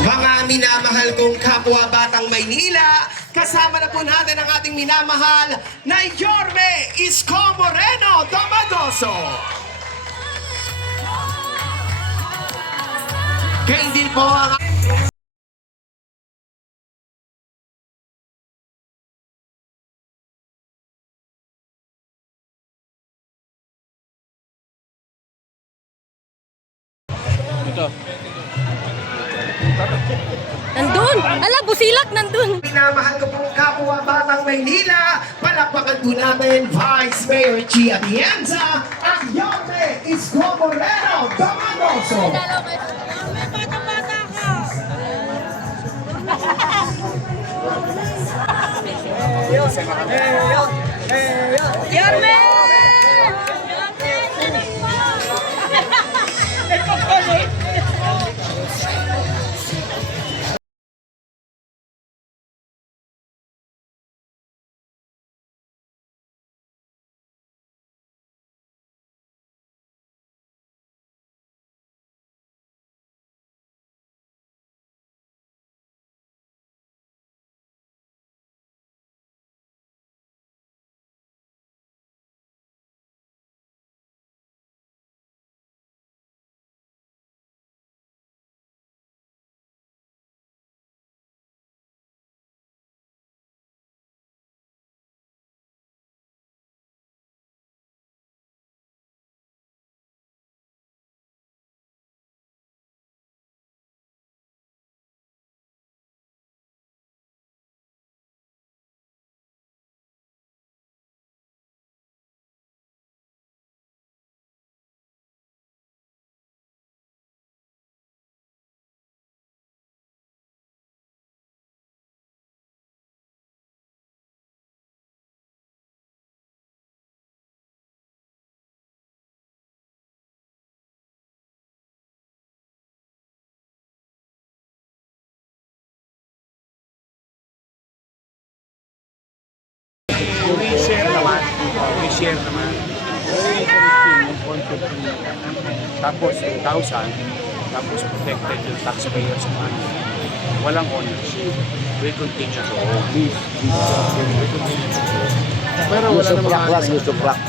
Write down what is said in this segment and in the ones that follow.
Mga minamahal kong kapwa-batang Maynila, kasama na po natin ang ating minamahal na Yorme Isko Moreno Domagoso. Kaya hindi po ang Nandun! Ala, busilak nandun! minamahal ko pong kapwa-batang Maynila, palakpakan po natin Vice Mayor Chi Atienza at Yorme Isko Moreno Domagoso. Bata-bata ka! Yorme! We share naman. Tapos 2,000, tapos protected yung taxpayers money. Walang ownership. We continue to own. Pero wala namang Subtract.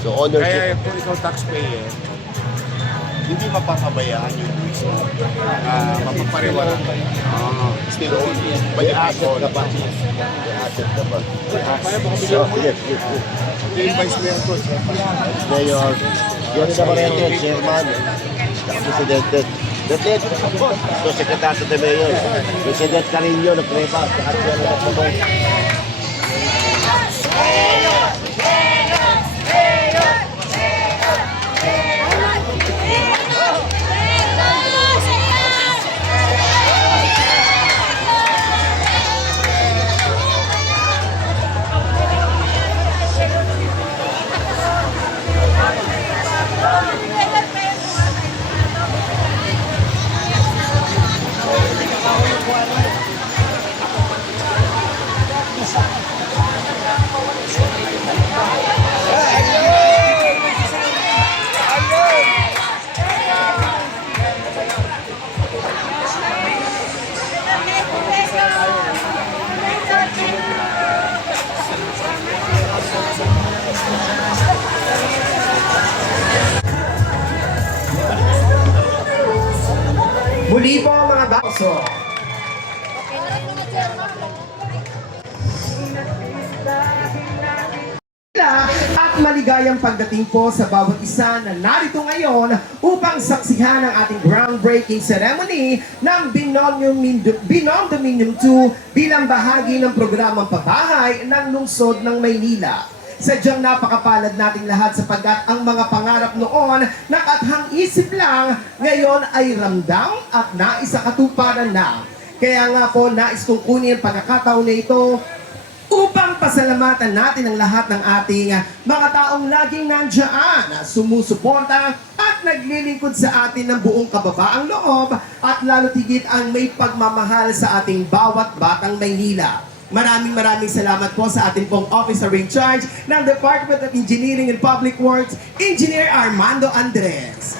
So ownership. Kaya kung ikaw taxpayer, Hindi mapapabayaan yung buwis mo. mapapariwara. Still own it. May asset ka pa. May asset ka pa. So, yes. Yung Vice Mayor ko, Mayor, yun sa Moreno, Chairman, Presidente. So, Secretary de Mayor, President Carino, nagpreba, at yan ang nagpapay. muli po mga baso. At maligayang pagdating po sa bawat isa na narito ngayon upang saksihan ang ating groundbreaking ceremony ng Binom Dominium 2 bilang bahagi ng programang pabahay ng lungsod ng Maynila. Sadyang napakapalad nating lahat sapagkat ang mga pangarap noon na kathang isip lang, ngayon ay ramdam at naisakatuparan na. Kaya nga po, nais kong kunin ang pagkakataon na ito upang pasalamatan natin ang lahat ng ating mga taong laging nandiyan, sumusuporta at naglilingkod sa atin ng buong kababaang loob at lalo tigit ang may pagmamahal sa ating bawat batang Maynila. Maraming salamat po sa ating pong officer in charge ng Department of Engineering and Public Works, Engineer Armando Andres.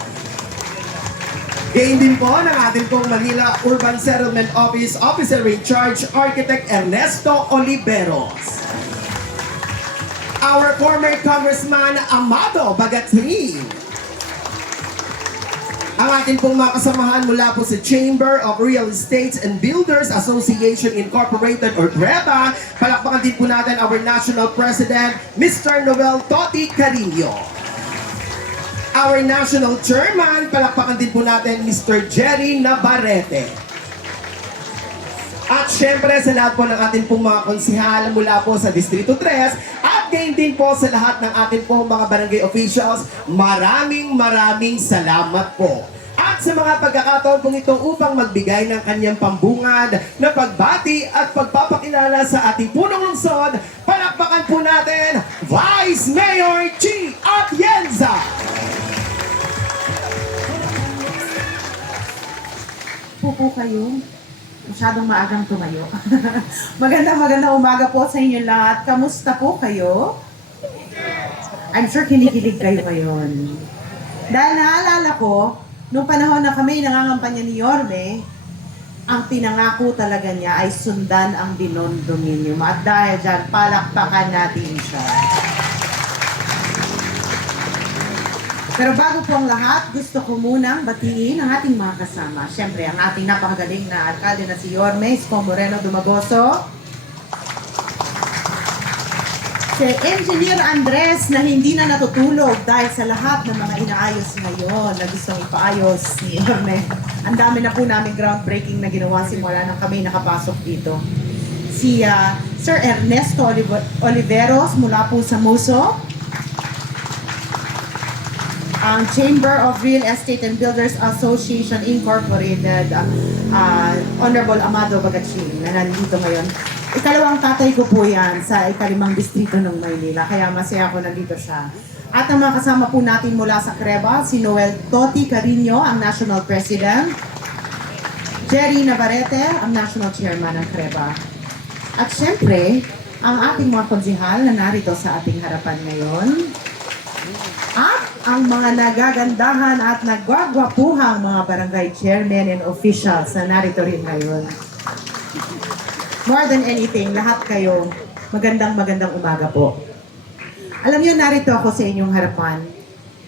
Gain din po ng ating pong Manila Urban Settlement Office Officer in Charge, Architect Ernesto Oliveros. Our former Congressman Amado Bagatri. Ang ating pong mga kasamahan mula po sa Chamber of Real Estates and Builders Association Incorporated or GREBA. Palakpakan din po natin our National President, Mr. Noel Toti Carino. Our National Chairman, palakpakan din po natin Mr. Jerry Navarrete. At syempre sa lahat po ng ating pong mga konsihal mula po sa Distrito 3 at gain din po sa lahat ng ating pong mga barangay officials, maraming salamat po. At sa mga pagkakataon pong ito upang magbigay ng kanyang pambungad na pagbati at pagpapakilala sa ating punong lungsod, palakpakan po natin Vice Mayor Chi Atienza. Po kayo. Masyadong maagang tumayo. Magandang umaga po sa inyo lahat. Kamusta po kayo? I'm sure kinikilig kayo ngayon. Dahil naalala ko, nung panahon na kami nangangampanya ni Yorme, ang pinangako talaga niya ay sundan ang Binondominium. At dahil dyan, palakpakan natin siya. Pero bago po ang lahat, gusto ko munang batiin ang ating mga kasama. Siyempre, ang ating napakagaling na alkalde na si Yorme Isko Moreno Dumagoso. Si Engineer Andres na hindi na natutulog dahil sa lahat ng mga inaayos ngayon na gustong ipaayos ni Yorme. Ang dami na po namin groundbreaking na ginawa simula nang kami nakapasok dito. Si Sir Ernesto Oliveros mula po sa Muso. Ang Chamber of Real Estate and Builders Association Incorporated, Honorable Amado Bagatri, na nandito ngayon. Ikalawang tatay ko po yan sa ikalimang distrito ng Maynila, kaya masaya ako nandito siya. At ang mga kasama po natin mula sa CREBA, si Noel Toti Carino, ang National President, Jerry Navarrete, ang National Chairman ng CREBA. At syempre, ang ating mga konsihal na narito sa ating harapan ngayon, at ang mga nagagandahan at nagwagwapuhang mga barangay chairmen and officials na narito rin ngayon. More than anything, lahat kayo, magandang umaga po. Alam niyo, narito ako sa inyong harapan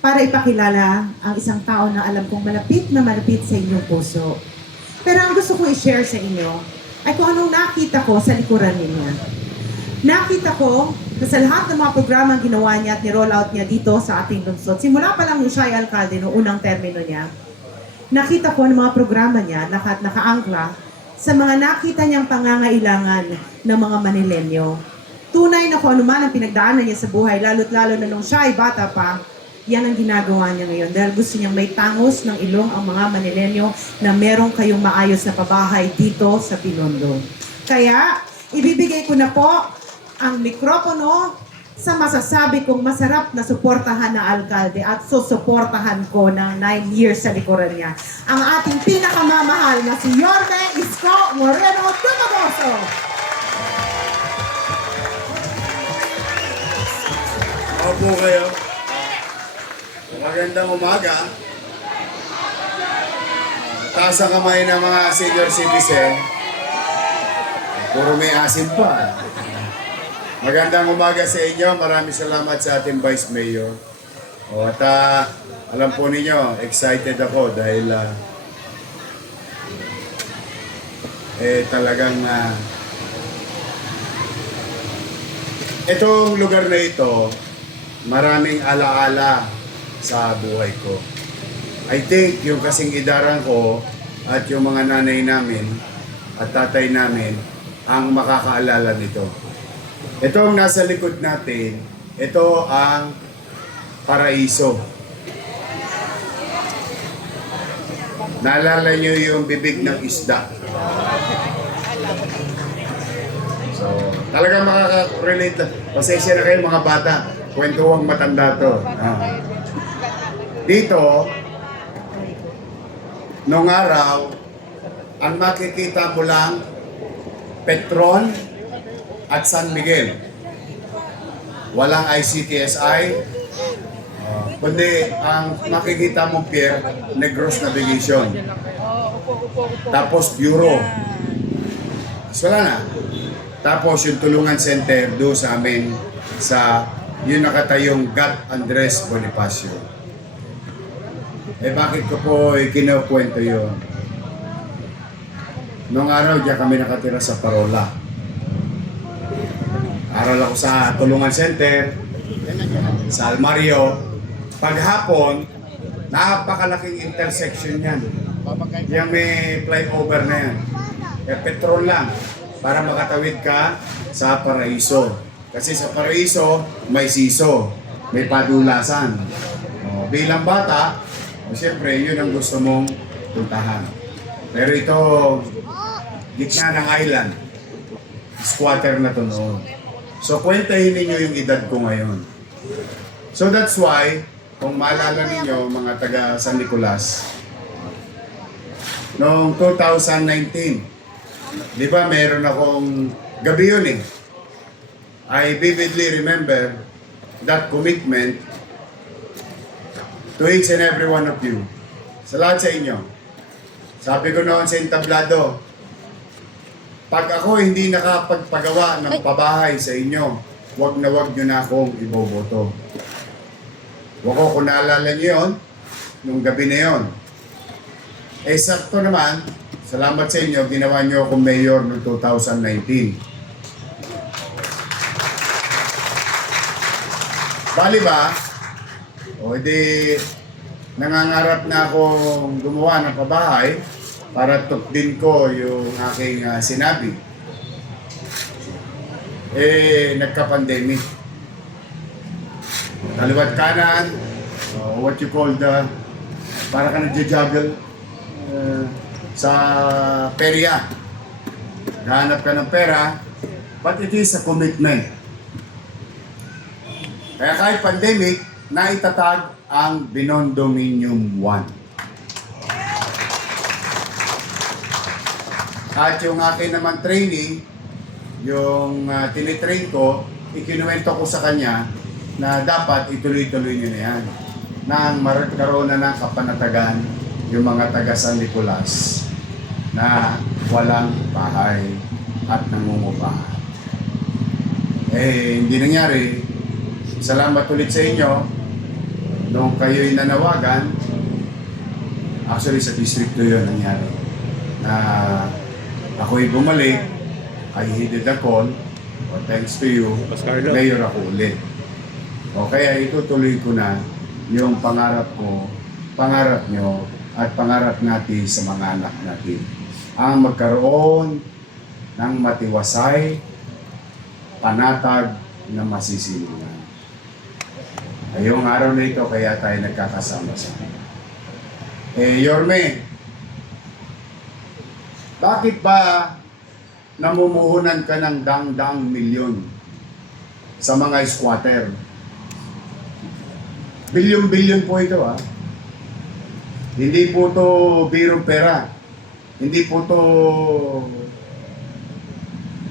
para ipakilala ang isang tao na alam kong malapit na malapit sa inyong puso. Pero ang gusto kong i-share sa inyo ay kung anong nakita ko sa likuran niya. Nakita ko na sa lahat ng mga programang ginawa niya at ni-roll out niya dito sa ating lungsod, simula pa lang nung siya ay alkalde, noong unang termino niya, nakita ko ng mga programa niya, lahat nakaangkla sa mga nakita niyang pangangailangan ng mga Manilenyo. Tunay na kung ano man ang pinagdaanan niya sa buhay, lalo't lalo na nung siya ay bata pa, yan ang ginagawa niya ngayon. Dahil gusto niyang may tangos ng ilong ang mga Manilenyo na merong kayong maayos na pabahay dito sa Binondo. Kaya, ibibigay ko na po ang mikropono sa masasabi kong masarap na suportahan na alkalde at susuportahan ko ng 9 years sa likuran niya. Ang ating pinakamamahal na si Yorme Isko Moreno Dumagoso. Opo kayo. Magandang umaga. Taas ang kamay ng mga senior citizen. Puro may asin pa. Magandang umaga sa inyo. Maraming salamat sa ating Vice Mayor. At alam po ninyo, excited ako dahil talagang itong lugar na ito, maraming alaala sa buhay ko. I think yung kasing idaran ko at yung mga nanay namin at tatay namin ang makakaalala nito. Ito ang nasa likod natin, ito ang paraiso. Naalala nyo yung bibig ng isda. So, talagang makaka-relate. Pasensya na kayo mga bata, kwentuwang matanda to. Dito, nung araw, ang makikita mo lang, Petron at San Miguel. Walang ICTSI, Kundi ang makikita mo, Pierre, Negros Navigation. Tapos Bureau. So, wala na. Tapos yung Tulungan Center doon sa amin sa yung nakatayong Gat Andres Bonifacio. Eh bakit ko po kinukwento yun? Noong araw, diyan kami nakatira sa Parola. Aral ako sa Tulungan Center, sa Almario. Paghapon, napakalaking intersection yan. Yung may flyover na yan. Eh, petrol lang para makatawid ka sa Paraiso. Kasi sa Paraiso, may siso, may padulasan. O, bilang bata, siyempre, yun ang gusto mong puntahan. Pero ito, gitna ng island. Squatter na to noon. So, kwentahin ninyo yung edad ko ngayon. So, that's why, kung maalala ninyo, mga taga San Nicolas, noong 2019, di ba meron akong gabi yun eh. I vividly remember that commitment to each and every one of you. Sa lahat sa inyo. Sabi ko noon sa entablado, pag ako hindi nakapagpagawa ng pabahay sa inyo, wag na wag nyo na akong iboboto. Wag ko kung naalala nyo yun, nung gabi na yun. Eh sakto naman, salamat sa inyo, ginawa nyo akong mayor noong 2019. Bali ba? O di, nangangarap na akong gumawa ng pabahay para tukdin ko yung aking sinabi. Eh, nagka-pandemic. Kaliwat kanan, what you call the, para ka nagja-juggle sa perya. Hanap ka ng pera, but it is a commitment. Kaya kahit pandemic, naitatag ang Binondominium 1. At yung akin naman training, yung tinitrain ko, ikinuwento ko sa kanya na dapat ituloy-tuloy nyo na yan. Nang magkaroon na ng kapanatagan yung mga taga San Nicolas na walang bahay at nangungupahan. Eh, hindi nangyari. Salamat ulit sa inyo. Nung kayo'y nanawagan, actually sa distrito yun nangyari, na ako'y bumalik, I heeded the call, but thanks to you, mayor ako ulit. O kaya itutuloy ko na yung pangarap ko, pangarap nyo, at pangarap natin sa mga anak natin. Ang magkaroon ng matiwasay, panatag na masisilungan. Ngayong araw na ito, kaya tayo nagkakasama sa Yorme, bakit ba namumuhunan ka ng dang-dang milyon sa mga squatter? Bilyon-bilyon po ito Hindi po to birong pera. Hindi po to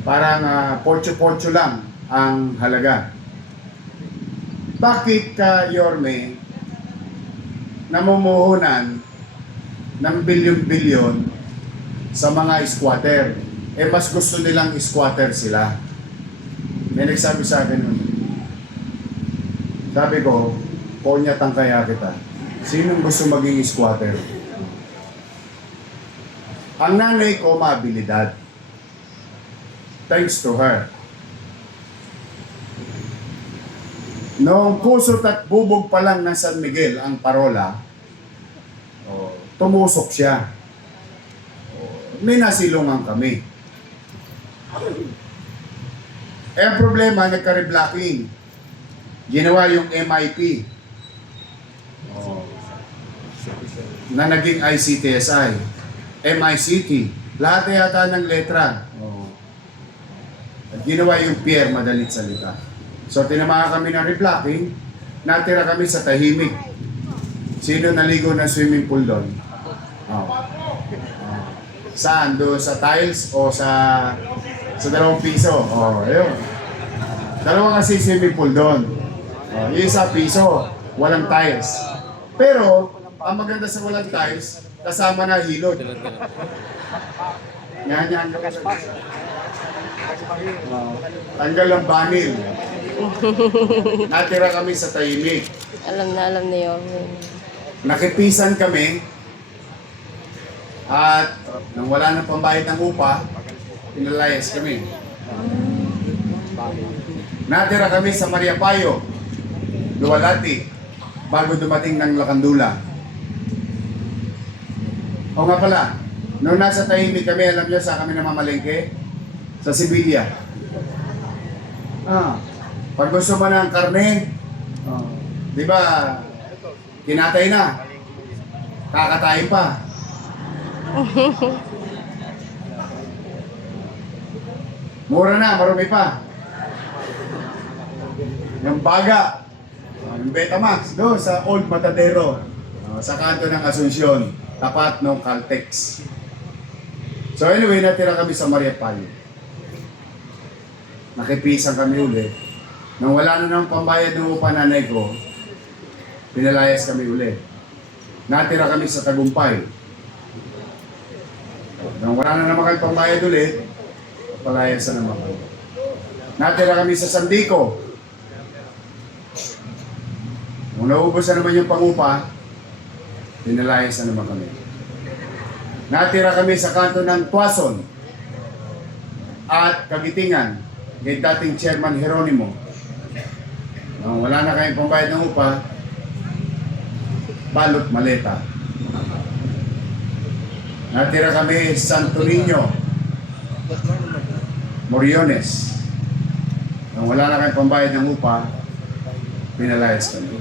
parang porcho-porcho lang ang halaga. Bakit ka, Yorme, namumuhunan ng bilyon-bilyon sa mga squatter? Eh, mas gusto nilang squatter sila. May nagsabi sa akin nun. Sabi ko, ponyatang kaya kita. Sinong gusto maging squatter? Ang nanay ko, maabilidad. Thanks to her. Noong kusot at bubog pa lang ng San Miguel ang Parola, tumusok siya. May nasilungan kami. Eh, ang problema, nagka-reblocking. Ginawa yung MIP na naging ICTSI. MICT. Lahat yata ng letra. At ginawa yung Pierre, madalit salita. So, tinamaan kami ng reblocking. Natira kami sa tahimik. Sino naligo ng swimming pool doon? Saan? Doon sa tiles o sa 2 piso? Ayun. 2 kasi swimming pool doon. Yung 1 piso. walang tiles. Pero, ang maganda sa walang tiles, kasama na hilod. Yan. Tanggal ang banil. Natira kami sa tahimik. Alam ni Yorme. Nakipisan kami. At nang wala nang pambayad ng upa, pinalayas kami. Natira kami sa Maria Payo, Duwalati, bago dumating ng Lakandula. O nga pala, nung nasa tahimik kami, alam niyo sa kami namamalengke? Sa Sibilya. Pag gusto mo ng karne, di ba, kinatay na, kakatayin pa. Mura na, marumi pa. Yung baga, yung Betamax, doon sa Old Matadero, sa kanto ng Asuncion, tapat ng Caltex. So anyway, natira kami sa Maria Payo. Nakipisan kami ulit. Nang wala na ng pambayad ng upa nanay ko, pinalayas kami ulit. Natira kami sa Tagumpay. Nang wala na naman kayo pambayad ulit, palayas na naman kayo. Natira kami sa Sandico. Nung naubos na naman yung pangupa, pinalayas na naman kami. Natira kami sa kanto ng Tuason at Kagitingan kay dating Chairman Jeronimo. Nung wala na kayong pambayad ng upa, balot maleta. Natira kami sa Santo Niño, Moriones. Nung wala na kayong pambayad ng upa, pinalayas kami.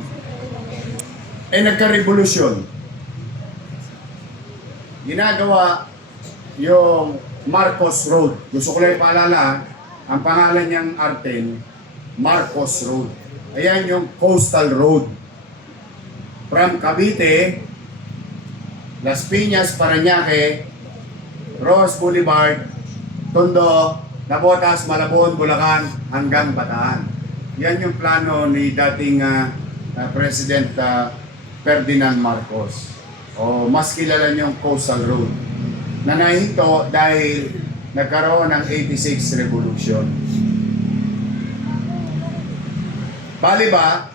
Nagka-revolusyon. Ginagawa yung Marcos Road. Gusto ko lang ipaalala, ang pangalan niyang Arten, Marcos Road. Ayan yung Coastal Road. From Cavite, Las Piñas, Parañaque, Ross Boulevard, Tondo, Nabotas, Malabon, Bulacan, hanggang Bataan. Yan yung plano ni dating President Ferdinand Marcos. O mas kilala niyong Coastal Road. Na nahinto dahil nagkaroon ng 86 Revolution. Bali ba,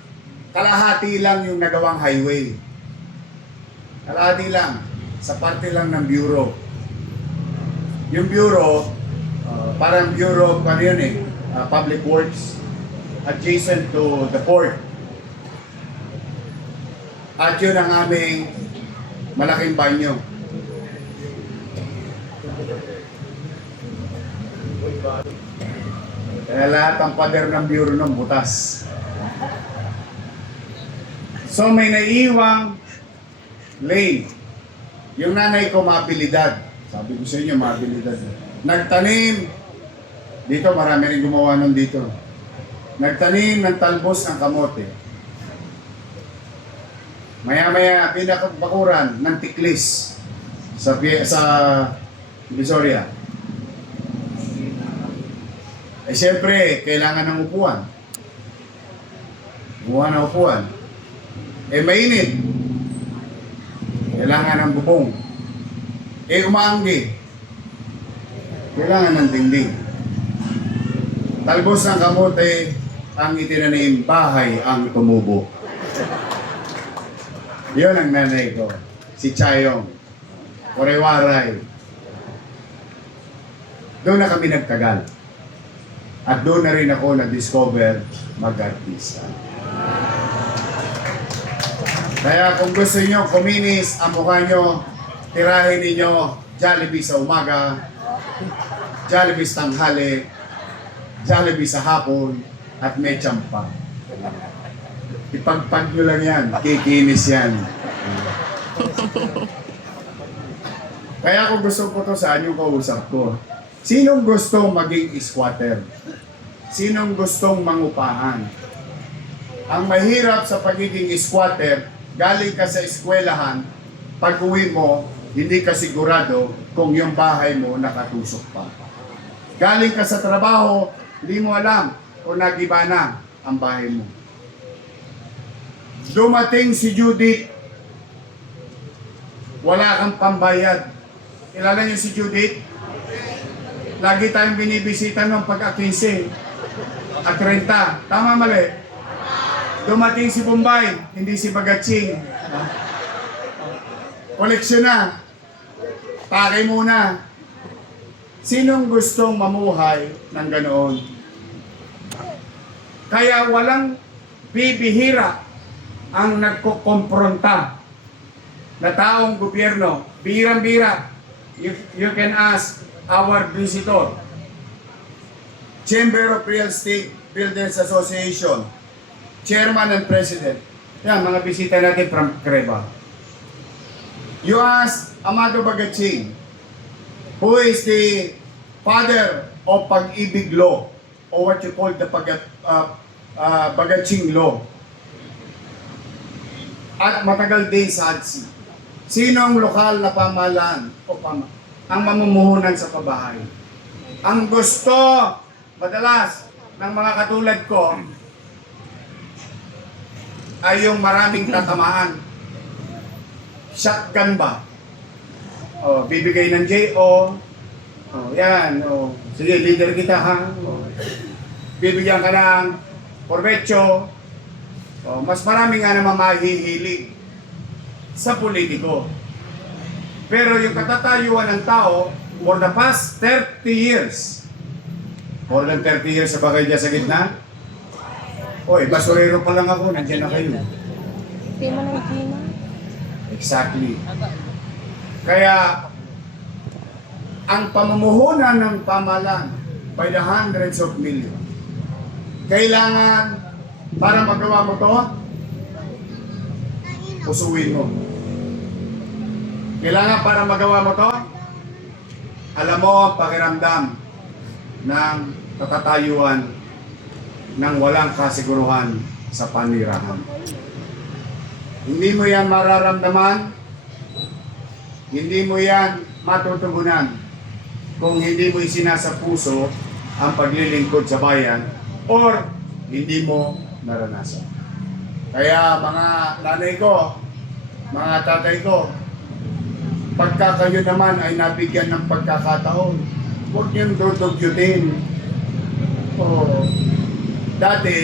kalahati lang yung nagawang highway. Kalahati lang. Sa parte lang ng bureau. Yung bureau, parang bureau, ano yun Public Works, adjacent to the port. At yun ang aming malaking banyo. Kaya lahat ang pader ng bureau ng butas. So may naiiwang lane. Yung nanay ko mabilidad. Sabi ko sa inyo, mabilidad. Nagtanim. Dito, marami rin gumawa nun dito. Nagtanim ng talbos ng kamote. Maya-maya, pinakabakuran ng tiklis sa Visoria. Siyempre, kailangan ng upuan. Buwan ng upuan. Mainit. Kailangan ng bubong. Umaanggi. Kailangan ng dingding. Talbos ng kamote, ang itinanim, bahay ang tumubo. Yun ang nanay ko. Si Chayong. Orewaray. Doon na kami nagtagal. At doon na rin ako na-discover mag-artista. Kaya kung gusto nyo kuminis ang mukha nyo, tirahin ninyo Jollibee sa umaga, Jollibee sa tanghali, Jollibee sa hapon, at may tsampa. Ipagpag nyo lang yan, kikinis yan. Kaya kung gusto ko to saan yung kausap ko, sinong gustong maging squatter? Sinong gustong mangupahan? Ang mahirap sa pagiging squatter, galing ka sa eskwelahan, pag-uwi mo, hindi ka sigurado kung yung bahay mo nakatusok pa. Galing ka sa trabaho, hindi mo alam kung nagiba na ang bahay mo. dumating si Judith, wala kang pambayad. Kilala niyo si Judith? Lagi tayong binibisita nung pag-15 at 30. Tama mali? Dumating si Bombay, hindi si Bagaching. Koleksyon na. Pakay muna. Sinong gustong mamuhay ng ganoon? Kaya walang bibihira ang nagkukompronta na taong gobyerno. Birang-bira. You can ask our visitor. Chamber of Real Estate Builders Association. Chairman and President. Yan, mga bisita natin from Creva. You ask Amado Bagaching, who is the father of Pag-ibig Law, or what you call the Bagaching Law. At matagal din sa ADSI. Sino ang lokal na pamahalaan o ang mamumuhunan sa pabahay? Ang gusto, madalas, ng mga katulad ko, ay yung maraming tatamaan. Shotgun ba? O, bibigay ng J.O. O, yan. O, sige, leader kita ha. O, bibigyan ka ng Corvecho. O, mas marami nga naman mahihilig sa politiko. Pero yung katatayuan ng tao, for the past 30 years, more than 30 years sa bagay dyan sa gitna, oy, basurero pa lang ako, nandiyan na kayo. Hindi mo ng Gina. Exactly. Kaya, ang pamumuhunan ng pamahalaan by the hundreds of millions, kailangan, para magawa mo to, pusuin mo. Kailangan para magawa mo to, alam mo, pakiramdam ng katatayuan ng walang kasiguruhan sa panirahan. Hindi mo yan mararamdaman, hindi mo yan matutugunan kung hindi mo isinasa puso ang paglilingkod sa bayan or hindi mo naranasan. Kaya mga nanay ko, mga tatay ko, pagka kayo naman ay nabigyan ng pagkakataon, huwag niyong dudugyutin. Dati,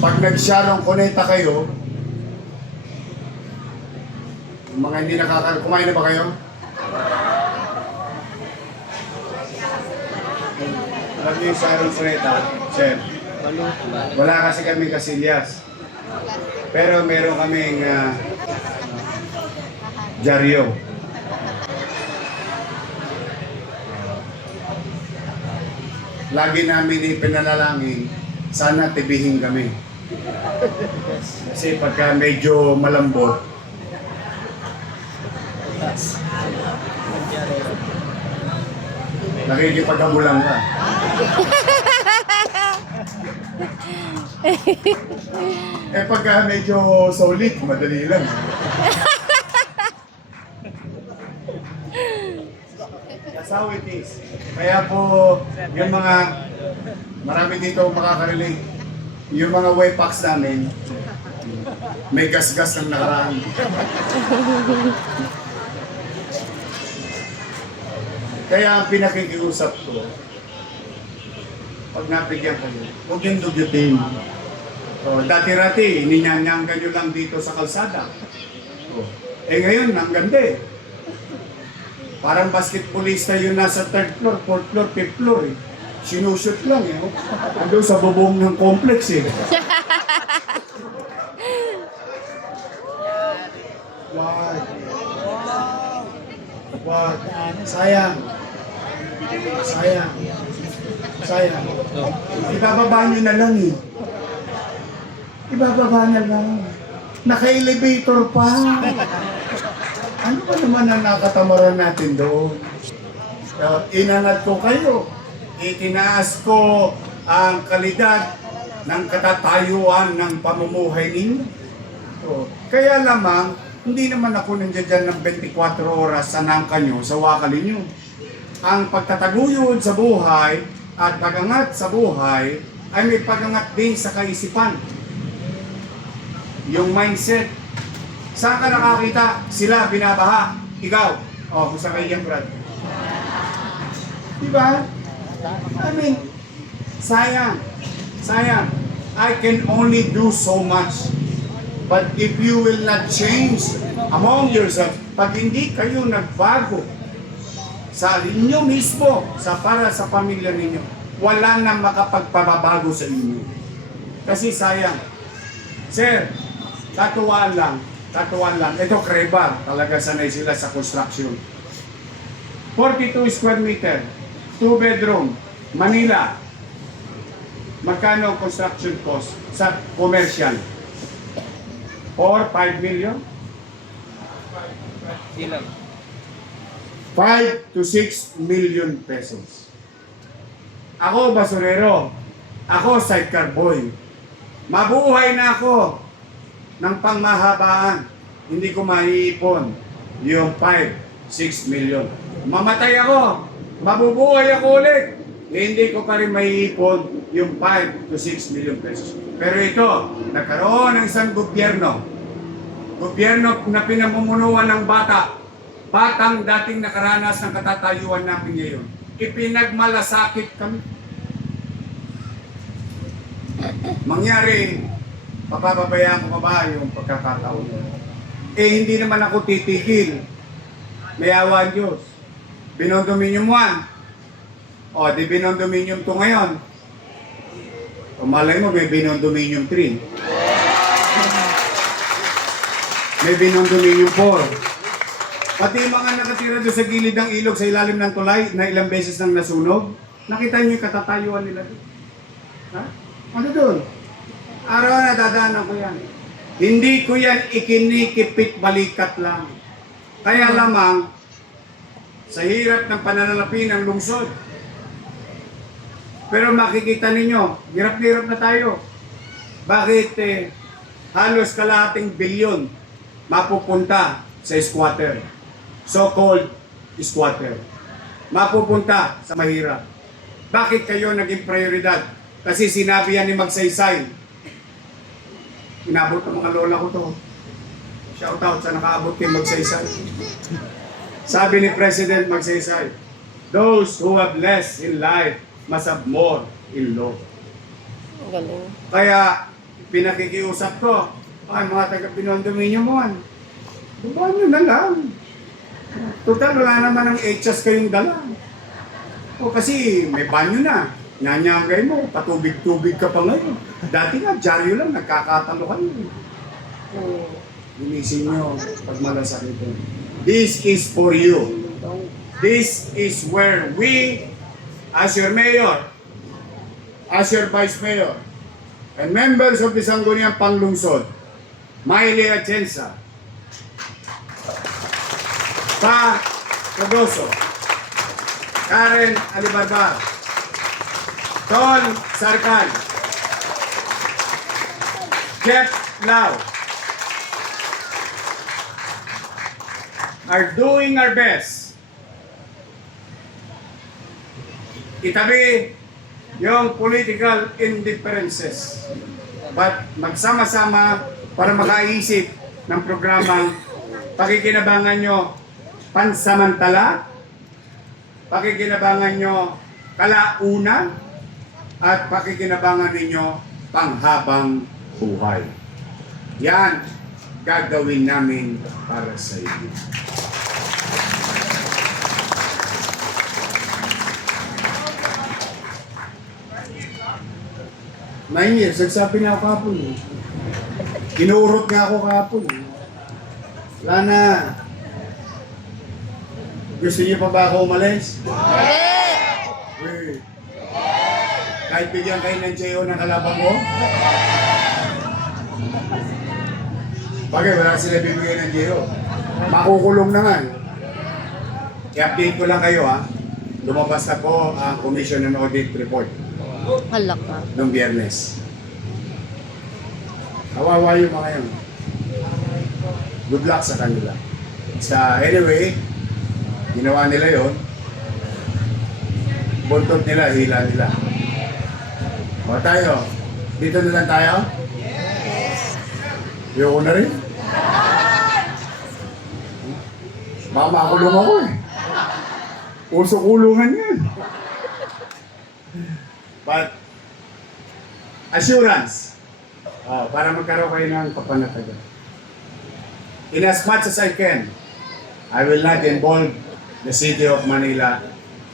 pag nag-Sharon Cuneta kayo, mga hindi kumain na ba kayo? Alam niyo yung Sharon Cuneta, Chef? Wala kasi kami kasilyas. Pero meron kaming dyaryo. Lagi namin ipinalalangin, sana tibihin kami. Kasi pagka medyo malambot, nakikipagkabulang ka. Pagka medyo solid, madali lang. That's how it is. Kaya po, yung mga, marami dito makaka-relate. Yung mga way packs namin, may gas-gas ng nakaraan. Kaya ang pinakikiusap ko, pag napigyan kayo, huwag yung dugyutin. Dati-rati, ninyanyanggan nyo lang dito sa kalsada. Ngayon, ang ganda eh. Parang basketballista yun nasa 3rd floor, 4th floor, 5th floor eh. Sinushoot lang eh. Ando sa bubong ng complex eh. Wag. Wag. Sayang. Sayang. Sayang. Ibababa nyo na lang eh. Ibababa na lang. Naka-elevator pa. Ano ba naman ang nakatamaran natin doon? Inangat ko kayo. Itinaas ko ang kalidad ng katatayuan ng pamumuhay ninyo. Kaya lamang, hindi naman ako nandiyan ng 24 oras sa nangka nyo, sa wakali nyo. Ang pagtataguyod sa buhay at pagangat sa buhay ay may pagangat din sa kaisipan. Yung mindset. Saan ka nakakita? Sila binabaha. Ikaw. O, kung sa kanya, Brad. Diba? I mean, sayang. Sayang. I can only do so much. But if you will not change among yourself, pag hindi kayo nagbago sa inyo mismo, para sa pamilya ninyo, wala nang makapagpababago sa inyo. Kasi sayang. Sir, katuwaan lang. Ito, Creba, talaga sanay sila sa construction. 42 square meter, 2 bedroom, Manila. Magkano ang construction cost sa commercial? 4, 5 million? 5 to 6 million pesos. Ako, basurero. Ako, sidecar boy. Mabuhay na ako ng pangmahabaan. Hindi ko maiipon yung 5, 6 million. Mamatay ako. Mabubuhay ako ulit. Hindi ko pa rin maiipon yung 5 to 6 million pesos. Pero ito, nagkaroon ng isang gobyerno na pinamumunuan ng batang dating nakaranas ng katatayuan namin ngayon. Ipinagmalasakit kami. Mangyari, papababayaan ko pa ba yung pagkakataon? Hindi naman ako titigil. May awa ang Diyos. Binondominium 1. O, di Binondominium 2 ngayon. O malay mo, may Binondominium 3. May Binondominium 4. Pati yung mga nakatira doon sa gilid ng ilog sa ilalim ng tulay na ilang beses nang nasunog, nakita niyo yung katatayuan nila doon. Ha? Ano doon? Araw na dadaanan ko yan. Hindi ko yan ikinikipit balikat lang. Kaya lamang, sa hirap ng pananalapi ng lungsod. Pero makikita ninyo, hirap na tayo. Bakit halos kalahating bilyon mapupunta sa squatter? So-called squatter. Mapupunta sa mahirap. Bakit kayo naging prioridad? Kasi sinabi yan ni Magsaysay. Inabot ng mga lola ko to. Shout out sa nakaabot kay Magsaysay. Sabi ni President Magsaysay, those who have less in life must have more in law. Ang galing. Kaya pinakikiusap ko, ay mga taga-Binondominium 1, bubuhan nyo na lang. Total, wala naman ang HS kayong dala. O kasi may banyo na. Nyanyangay mo, patubig-tubig ka pa ngayon. Dati nga, dyaryo lang, nagkakatalo kayo. O, linisin nyo pag malasakit ito. This is for you. This is where we, as your mayor, as your vice mayor, and members of the Sangguniang Panglungsod, Mayle Atienza, Pa Codoso, Karen Alibarbar, Ton Sarkan, Jeff Lau, are doing our best. Itabi yung political indifferences, but magsama-sama para makaisip ng programang pakikinabangan nyo pansamantala, pakikinabangan nyo kalaunan, at pakikinabangan ninyo panghabang buhay. Yan gagawin namin para sa inyo. Years, nagsabi na ako kapon. Kinurot nga ako kapon. Wala na. Gusto niyo pa ba ako umalis? Wait. Kahit bigyan kayo ng JO ng kalaban mo? Bagay, wala sila bibigyan ng JO. Makukulong na nga. I-update ko lang kayo ha. Lumabas na po ang Commission and Audit Report Halak na. noong Biyernes. Kawawa yung mga yun. Good luck sa kanila. Anyway, ginawa nila yon. Buntot nila, hila nila. O tayo, dito na lang tayo? Ayoko na rin. Baka makulong ako eh. Uso kulungan yan. But, assurance, para magkaroon kayo ng kapanatagan. In as much as I can, I will not involve the city of Manila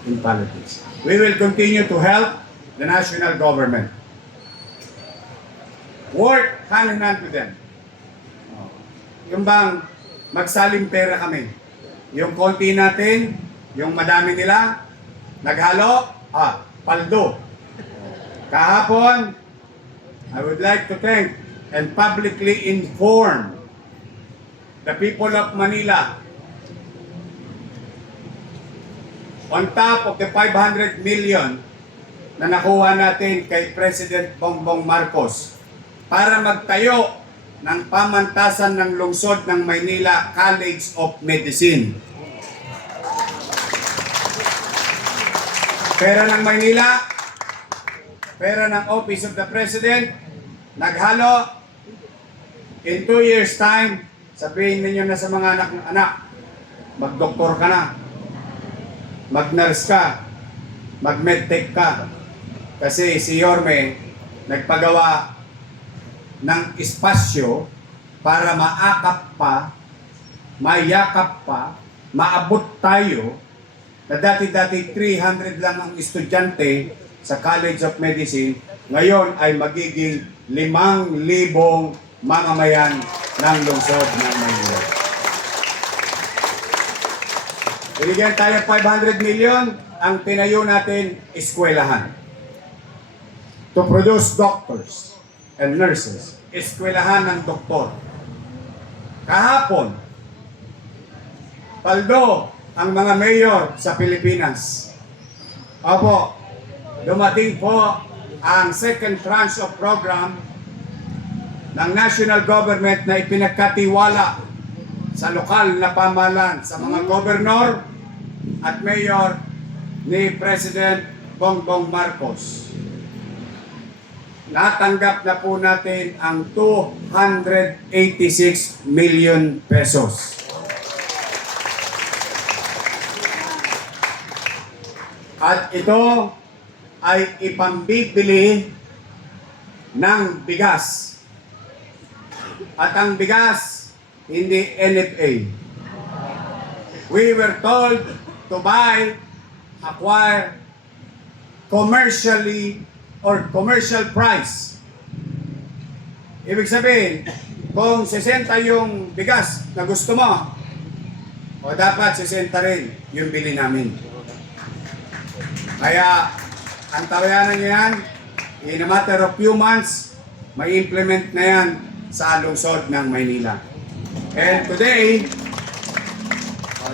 in politics. We will continue to help the national government. Work hand in hand with them. Yung bang magsaling pera kami. Yung konti natin, yung madami nila, naghalo, paldo. Kahapon, I would like to thank and publicly inform the people of Manila on top of the 500 million na nakuha natin kay President Bongbong Marcos para magtayo ng pamantasan ng lungsod ng Maynila College of Medicine. Pera ng Maynila, pera ng Office of the President, naghalo. In 2 years' time, sabihin ninyo na sa mga anak, mag-doktor ka na, mag-nurse ka, mag-medtech ka. Kasi si Yorme nagpagawa ng espasyo para maakap pa, mayakap pa, maabot tayo na dati-dati 300 lang ang estudyante sa College of Medicine, ngayon ay magiging 5,000 mamamayan ng lungsod ng Maynila. Binigyan tayo 500 million, ang tinayo natin eskwelahan. To produce doctors and nurses. Eskwelahan ng doktor. Kahapon, paldo ang mga mayor sa Pilipinas. Opo, dumating po ang second tranche of program ng national government na ipinagkatiwala sa lokal na pamahalaan sa mga gobernador at mayor ni President Bongbong Marcos. Natanggap na po natin ang 286 million pesos. At ito ay ipambibili ng bigas. At ang bigas, hindi NFA. We were told to buy, acquire commercially or commercial price. Ibig sabihin, kung 60 yung bigas na gusto mo, o dapat 60 rin yung bili namin. Kaya, ang tawayanan nyo yan, in a matter of few months, may implement na yan sa lungsod ng Maynila. And today,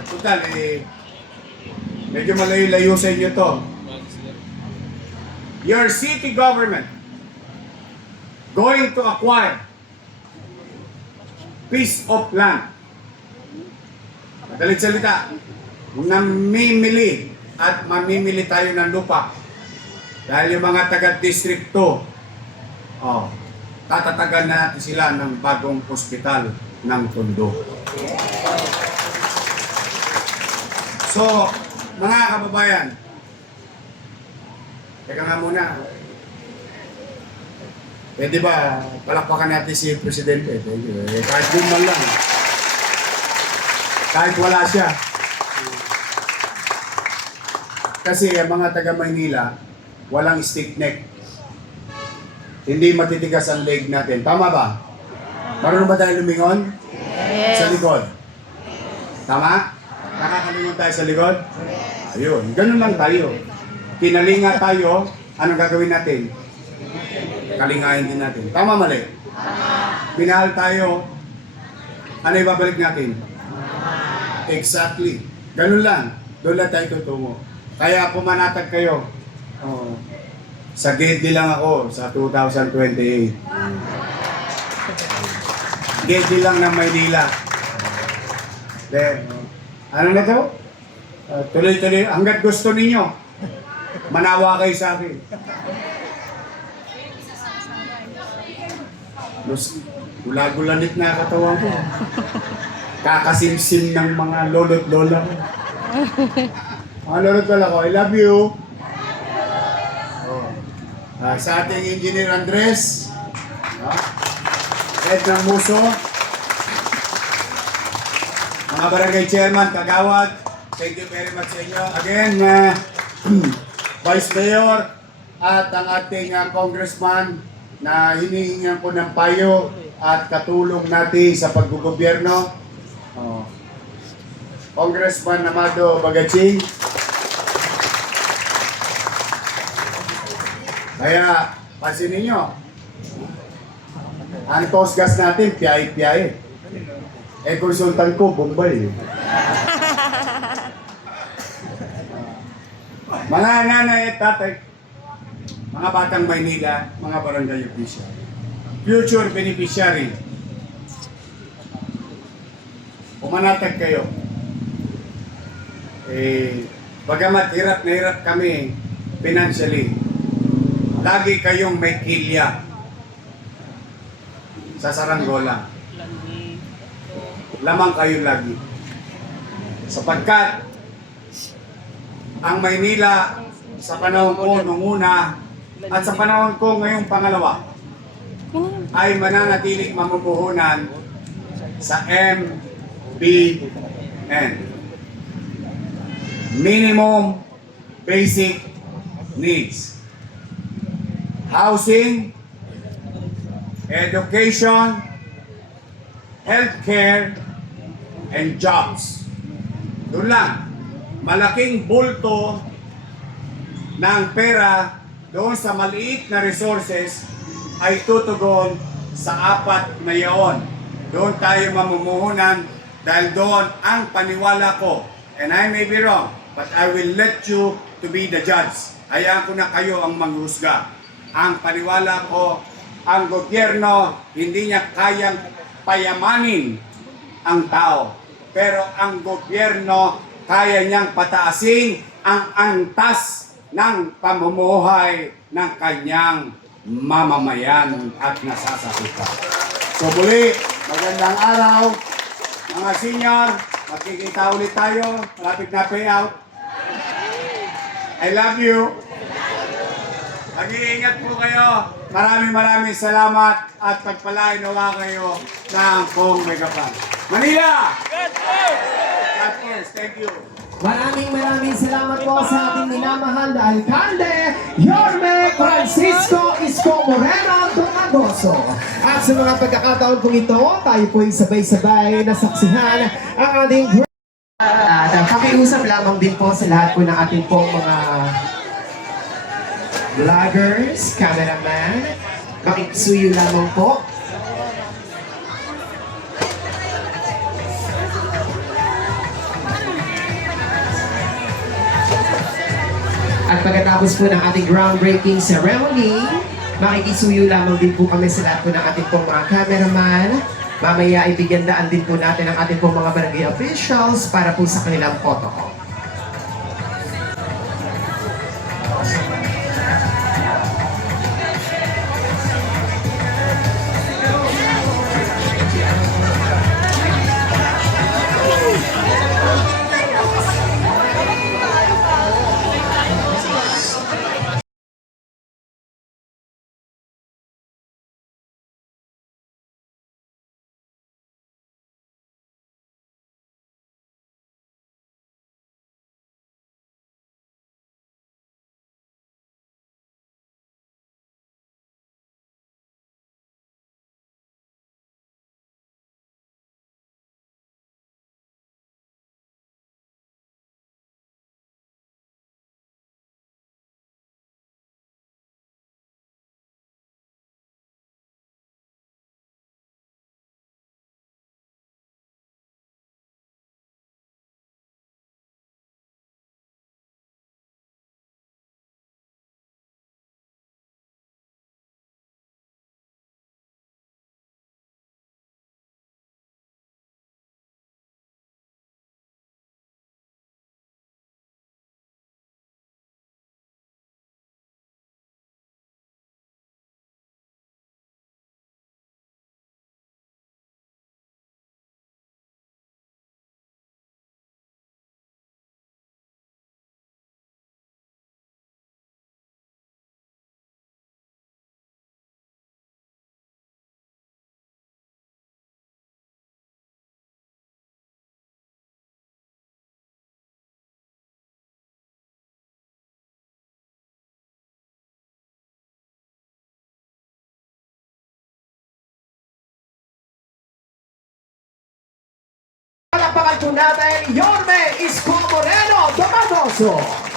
total, medyo malayo-layo sa inyo to. Your city government going to acquire piece of land. Madalit salita, namimili at mamimili tayo ng lupa. Dahil yung mga taga-distrikto, tatatagan natin sila ng bagong ospital ng Tondo. So, mga kababayan, teka nga muna. Di ba, palakpakan natin si Presidente. Kahit bumal lang. Kahit wala siya. Kasi ang mga taga Maynila, walang stiff neck. Hindi matitigas ang leg natin. Tama ba? Marunong ba tayo lumingon? Yes. Sa likod. Tama? Nakakalingon tayo sa likod? Ayun, ganun lang tayo. Kinalinga tayo, anong gagawin natin? Kalingahin din natin. Tama, mali? Pinahal tayo, ano ibabalik natin? Exactly. Ganun lang. Doon lang tayo tutungo. Kaya pumanatag kayo. Sa gate lang ako sa 2028. Gate lang ng Maynila. Then, ano na to? Tuloy-tuloy. Hanggat gusto ninyo, manawa kayo sa akin. Gula-gulanit na katawan ko. Kakasimsim ng mga lolo't lola ko. Mga lolo't lola ko, I love you. Oh. Sa ating Engineer Andres, Ed ng Muso, mga barangay chairman, kagawad, thank you very much sa inyo. Again, Vice Mayor at ang ating congressman na hinihingan ko ng payo at katulong natin sa paggugobyerno. Congressman Amado Bagaching. Kaya, pansinin nyo, ang toast gas natin, piyahe-piyahe. Konsultan ko, Bombay. Mga nanay at tatay, mga batang Maynila, mga barangay official, future beneficiary, pumanatag kayo. Bagamat hirap na hirap kami financially, lagi kayong may kilya sa saranggola. Lamang kayo lagi. Sapagkat ang Maynila sa panahon ko nung una at sa panahon ko ngayong pangalawa ay mananatiling mamumuhunan sa MBN. Minimum Basic Needs. Housing, education, healthcare, and jobs. Doon lang. Malaking bulto ng pera doon sa maliit na resources ay tutugon sa apat na yaon. Doon tayo mamumuhunan dahil doon ang paniwala ko. And I may be wrong, but I will let you to be the judge. Hayaan ko na kayo ang manghusga. Ang paniwala ko, ang gobyerno hindi niya kayang payamanin ang tao. Pero ang gobyerno kaya niyang pataasin ang antas ng pamumuhay ng kanyang mamamayan at nasasakupan. So muli, magandang araw. Mga senior, magkikita ulit tayo. Malapit na payout. I love you. Mag-iingat po kayo. Maraming salamat at pagpalain nawa kayo ng Kong Megapan. Manila! God first. Thank you. Maraming salamat po sa ating minamahal na Alkalde, Yorme Francisco Isko Moreno Domagoso. At sa mga pagkakataon pong ito, tayo po ay sabay-sabay na saksihan ang ating at pakiusap lamang din po sa lahat po ng ating pong mga vloggers, cameraman, makikisuyo lamang po. At pagkatapos po ng ating groundbreaking ceremony, makikisuyo lamang din po kami sa lahat po ng ating pong mga cameraman. Mamaya ay bigyan daan din po natin ang ating pong mga barangay officials para po sa kanilang photo. Palakpakan po natin, Yorme Isko Moreno Domagoso.